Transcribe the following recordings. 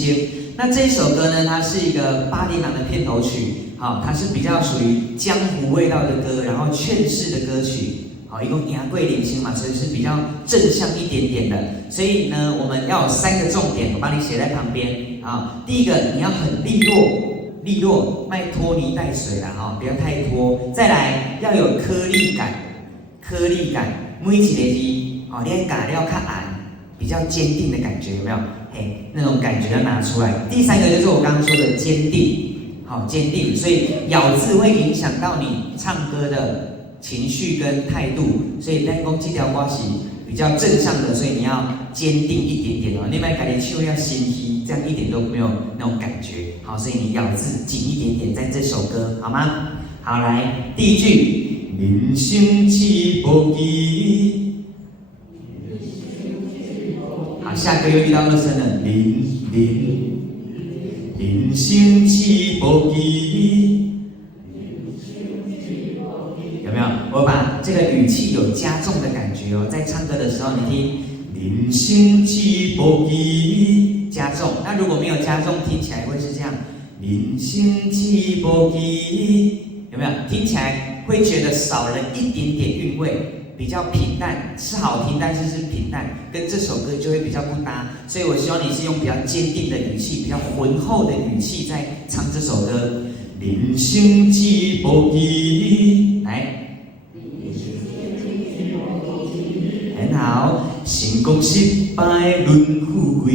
星》。那这一首歌呢，它是一个巴黎郎的片头曲，好，它是比较属于江湖味道的歌，然后劝世的歌曲。好，一共赢过明星嘛，所以是比较正向一点点的。所以呢，我们要有3个重点，我帮你写在旁边啊。第一个，你要很利落，卖拖泥带水啦，哈，不要太拖。再来，要有颗粒感，每一个字哦，你改要看暗，比较坚定的感觉，有没有？嘿，那种感觉要拿出来。第3个就是我刚刚说的坚定，好，坚定，所以咬字会影响到你唱歌的情绪跟态度，所以咱讲这条歌是比较正向的，所以你要坚定一点点哦。你买改的唱要心虚，这样一点都没有那种感觉。好，所以你咬字紧一点点，在这首歌好吗？好，来第一句，人生起步机。好，下个又遇到2声了，人生起步机。有没有？我把这个语气有加重的感觉哦，在唱歌的时候，你听人生起步机加重。那如果没有加重，听起来会是这样：人生起步机，有没有？听起来会觉得少了一点点韵味，比较平淡，是好听，但是是平淡，跟这首歌就会比较不搭。所以我希望你是用比较坚定的语气，比较浑厚的语气在唱这首歌。人生起步机，来。很好，成功失败论富贵。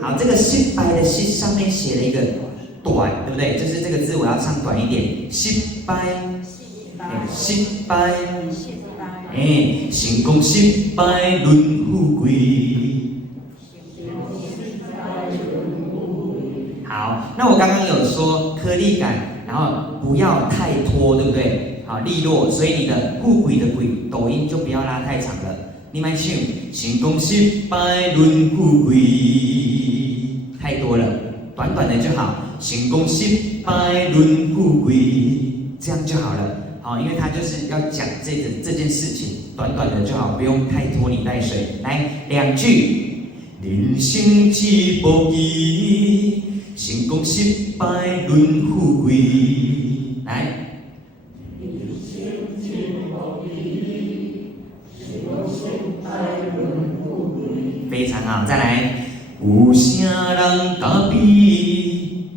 好，这个失败的失上面写了一个短，对不对？就是这个字我要唱短一点，失败，成功失败论富贵。好，那我刚刚有说颗粒感，然后不要太拖，对不对？好，利落，所以你的富贵的贵，抖音就不要拉太长了。你们唱成功失败论富贵，太多了，短短的就好。成功失败论富贵，这样就好了。好，因为他就是要讲这件事情，短短的就好，不用太拖泥带水。来2句，人生起步机，成功失败论富贵。来。非常好，再来。有啥人敢比？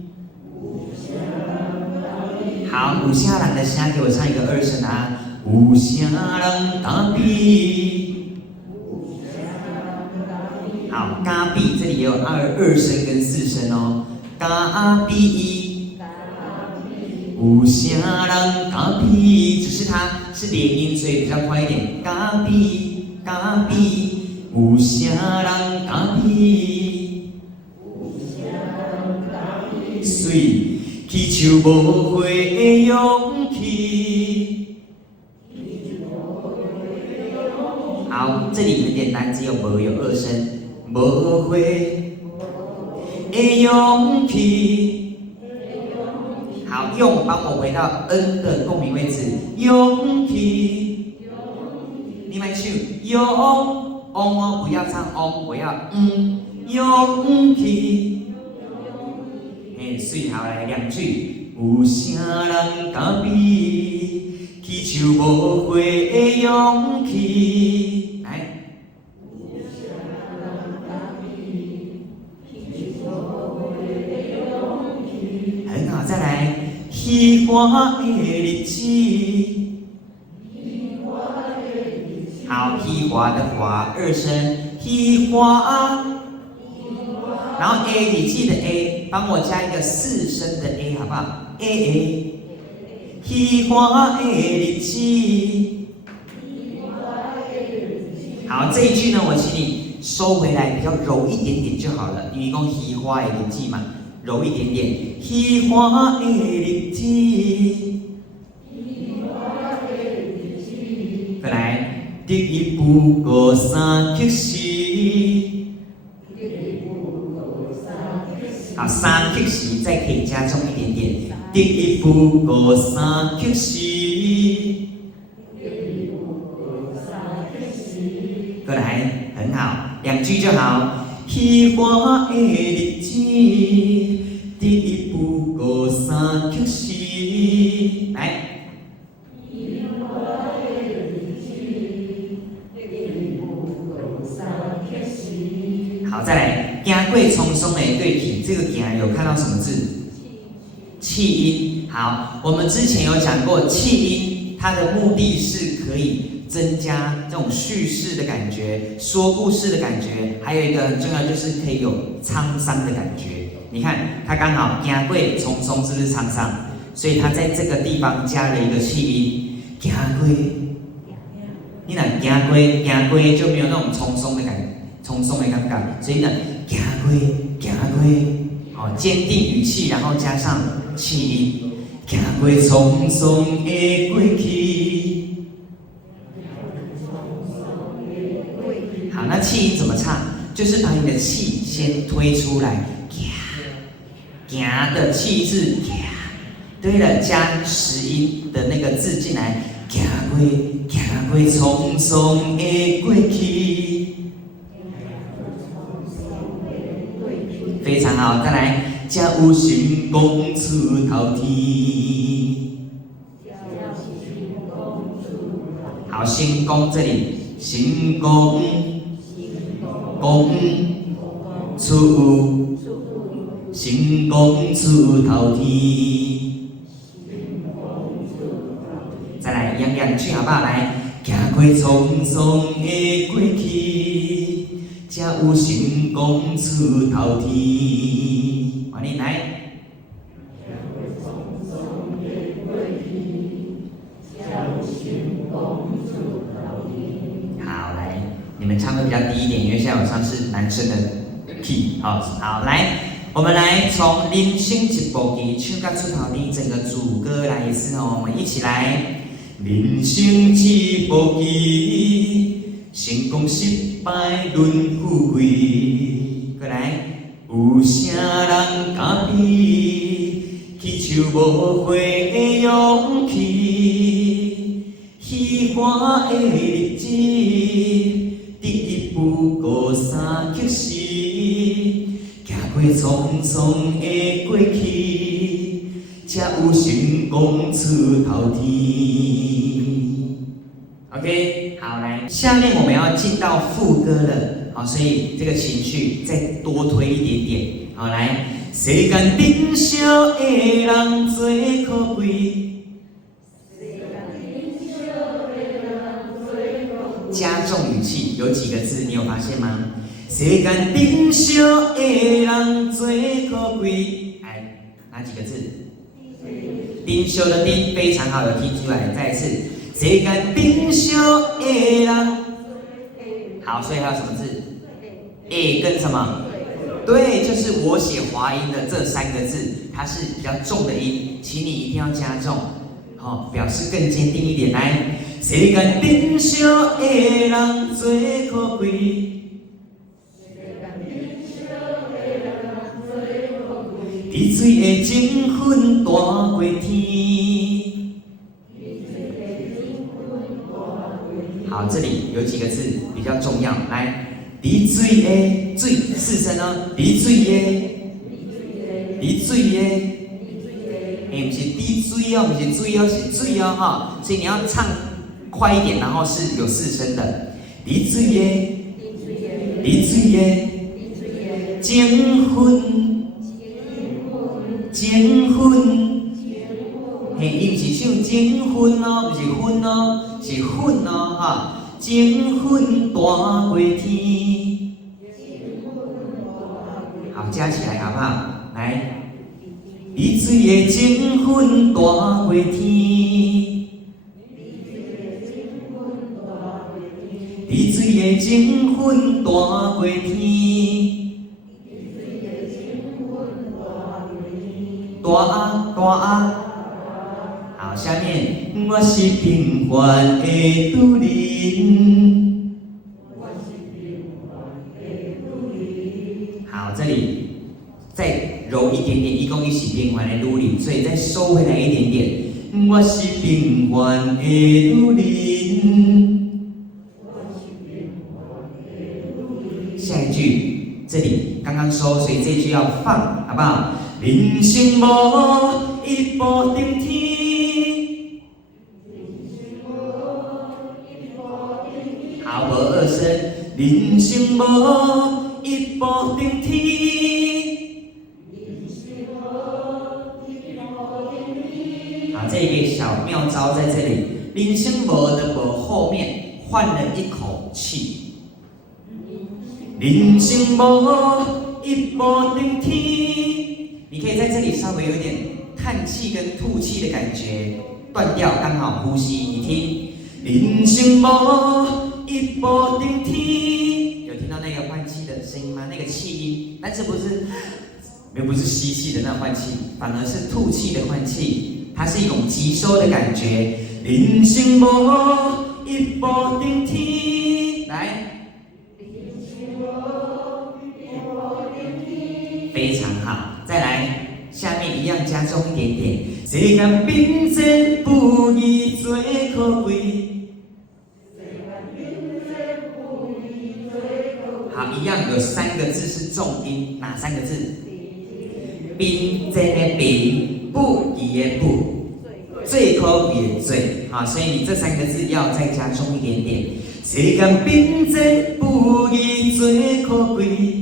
好，有啥人的声给我唱一个2声啊！有啥人敢比？好，敢比这里也有2声跟4声哦。敢比，有啥人敢比？只是它是连音，所以比较快一点。敢比，有啥人敢比？水祈求无悔的勇气。好，这里很简单，只有无有2声，无悔的勇气。好，用帮我回到 N 的共鸣位置，勇气。你们唱勇。哦，不要唱哦，我要勇气。水好来2句，有啥人敢比？祈求无悔的勇气。来，很好，再来，喜欢的日子。好，喜欢的华2声，喜欢。然后 A 你记得 A， 帮我加一个4声的 A 好不好 ？A， 喜欢的日子。好，这一句呢，我请你收回来，比较柔一点点就好了。因为讲喜欢的日子嘛，柔一点点。喜欢的日子。再来，第一步过3曲时。好，3曲时再可以加重一点点。第一步过3曲时。过来，很好，2 2句就好。虚华的日子，第一步过三曲时。来。好，再来，行过匆匆的对去，这个行有看到什么字？气音。好，我们之前有讲过，气音它的目的是可以增加这种叙事的感觉、说故事的感觉，还有一个很重要就是可以有沧桑的感觉。你看，它刚好行过匆匆是不是沧桑？所以它在这个地方加了一个气音，行过。你若行过就没有那种匆匆的感觉，所以呢，行过，好，坚定语气，然后加上气音，行过匆匆的过去。好，那气音怎么唱？就是把你的气先推出来，行的气字，对了，加实音的那个字进来，行过匆匆的过去。非常好，再来，才有成功出头天。好，成功这里，成功，功出，成功出头天。再来2句好不好？来，行过匆匆的过去。才有成功出头天。换你来。好，来，你们唱的比较低一点，因为现在我唱是男生的 key。好，来，我们来从人生一步棋唱到出头天，整个主歌来一次哦，我们一起来。人生一步棋，成功失败轮富贵，过来，有啥人敢比？祈求无悔的勇气，虚华的日子，第一步过三曲时，行过匆匆的过去，才有成功出头天。OK。好，来，下面我们要进到副歌了，好，所以这个情绪再多推一点点，好，来，世间顶小的人最可贵，加重语气，有几个字你有发现吗？世间顶小的人最可贵，哎，哪几个字？顶小的顶非常好，有听出来，再一次。世间顶小的人，好，所以还有什么字？跟什么？对，就是我写华音的这3个字，它是比较重的音，请你一定要加重，表示更坚定一点。来，世间顶小的人最可贵，滴水的情分大过天。好，这里有几个字比较重要，来，滴水的水4声哦，滴水的，滴水的，不是滴水哦，不是水哦，是水哦哈，所以你要唱快一点，然后是有4声的，滴水的，滴水的，情分，情分。伊毋是唱情分哦，毋是分哦，是粉哦，哈！情分大过天，好，加起来好不好？来，滴水的情分大过天，滴水的情分大过天，大啊！好，下面我是平凡的主人。好，这里再柔一点点，一共一起平凡的主人，所以再收回来一点点。我是平凡的主人。下这里刚刚收，所以这句要放，好不好？人生无一步登天，好，无二声。人生无一步登天，好，这一个小妙招在这里。人生无的无后面换了一口气。人生无一步登天，你可以在这里稍微有点叹气跟吐气的感觉，断掉刚好呼吸。你听，人生无一步登天，有听到那个换气的声音吗？那个气音，但是不是吸气的那换气，反而是吐气的换气，它是一种急收的感觉。人生无一步登天，来。非常好，再来，下面一样加重一点点。世间并真不易最可贵。好，一样有3个字是重音，哪3个字？并真的并，不易的不，最可贵的最。好，所以你这3个字要再加重一点点。世间并真不易最可贵。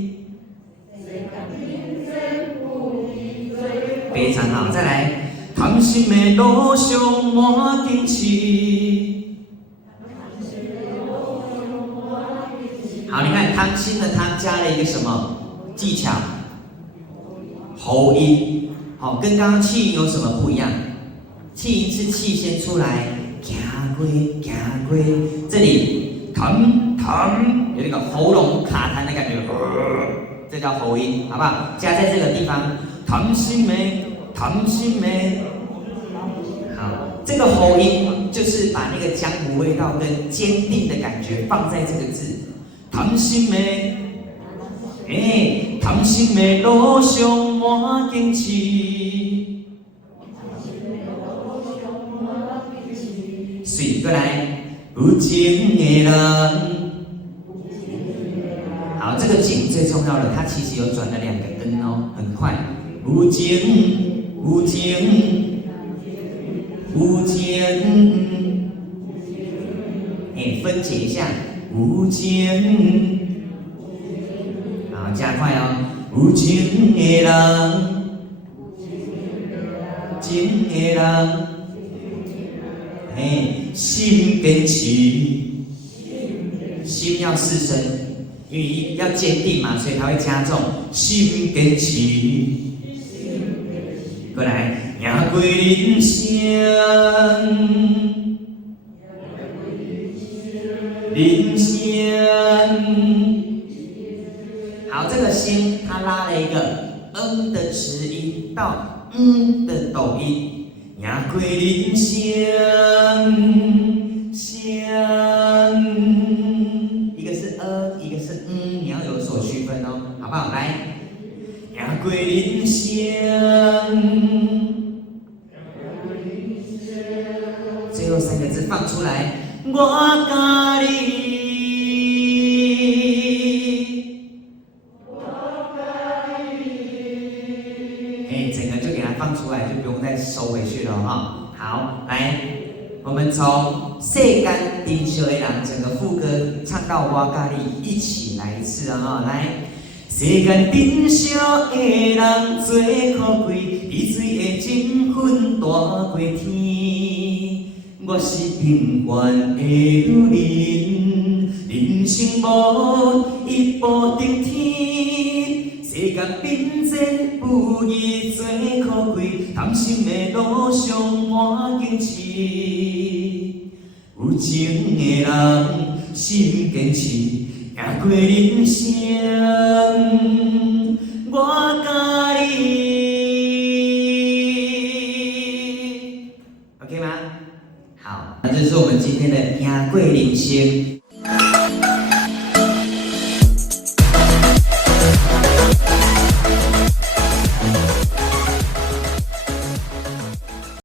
非常好，再来，贪心的路上满荆棘。好，你看贪心的贪加了一个什么技巧？喉音。好，跟刚刚气音有什么不一样？气音是气先出来，行过行过，这里痰有那个喉咙卡痰的感觉，这叫喉音，好不好？加在这个地方，贪心的。好，这个喉音就是把那个江湖味道跟坚定的感觉放在这个字。贪心的，贪心的路上满荆棘。随过来，有情的人。好，这个景最重要的，它其实有转了2个n哦，很快。有情。分解一下，有情，好，加快哦，有情的人，情的人，心坚持，心要4声，因为要坚定嘛，所以它会加重，心坚持。过来，行过人生，好，这个心它拉了一个的持音到的抖音，行过人生，一个是一个是你要有所区分哦，好不好？来。行过人生，最后3个字放出来，我甲你。整个就给它放出来，就不用再收回去了哈。好，来，我们从世间珍惜的人整个副歌唱到我甲你，一起来一次啊！来。世间珍惜的人最可贵，比水的情分大过天。我是平凡的女人，人生无一步登天。世间并真不易最可贵，贪心的路上满荆棘。有情的人心坚持。行过人生，我甲你 ，OK 吗？好，那这是我们今天的行过人生。